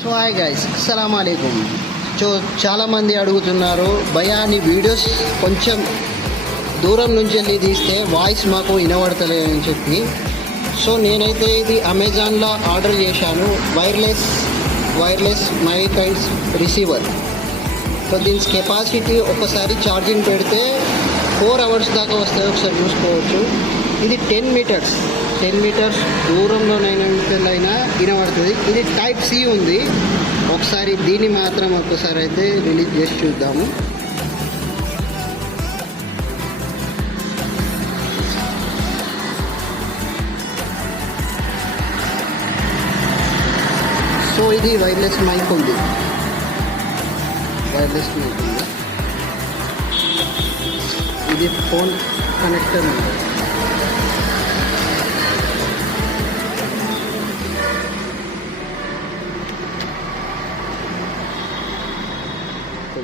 So hi guys, అస్సలాము అలైకుం. చాలామంది అడుగుతున్నారు, భయ్యా నీ వీడియోస్ కొంచెం దూరం నుంచి వెళ్ళి తీస్తే వాయిస్ మాకు వినబడతలేదని చెప్పి. సో నేనైతే ఇది అమెజాన్లో ఆర్డర్ చేశాను, wireless mic and receiver. So దీని కెపాసిటీ ఒకసారి ఛార్జింగ్ పెడితే 4 hours దాకా వస్తుంది, ఒకసారి చూసుకోవచ్చు. ఇది 10 మీటర్స్ దూరంలోనైనా వినబడుతుంది. ఇది టైప్ సి ఉంది. ఒకసారి దీన్ని మాత్రం ఒక్కసారి అయితే రిలీజ్ చేసి చూద్దాము. సో ఇది వైర్లెస్ మైక్ ఉంది. ఇది ఫోన్ కనెక్టర్ ఉంది.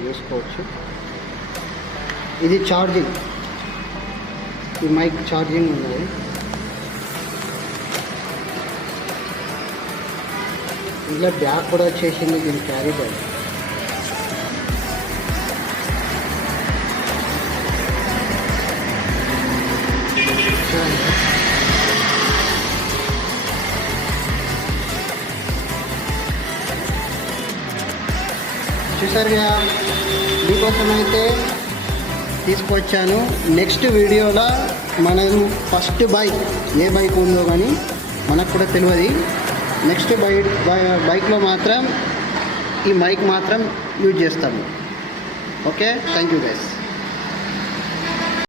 చూసుకోవచ్చు. ఇది ఛార్జింగ్, ఈ మైక్ ఛార్జింగ్ ఉన్నది. ఇలా బ్యాగ్ కూడా వచ్చేసింది దీని క్యారీ బ్యాగ్. చూసారుగా, మీకోసం అయితే తీసుకొచ్చాను. నెక్స్ట్ వీడియోలో మనం ఫస్ట్ బైక్ ఏ బైక్ ఉందో కానీ మనకు కూడా తెలియదు. నెక్స్ట్ బైక్లో మాత్రం ఈ మైక్ మాత్రం యూజ్ చేస్తాము. Okay, thank you guys.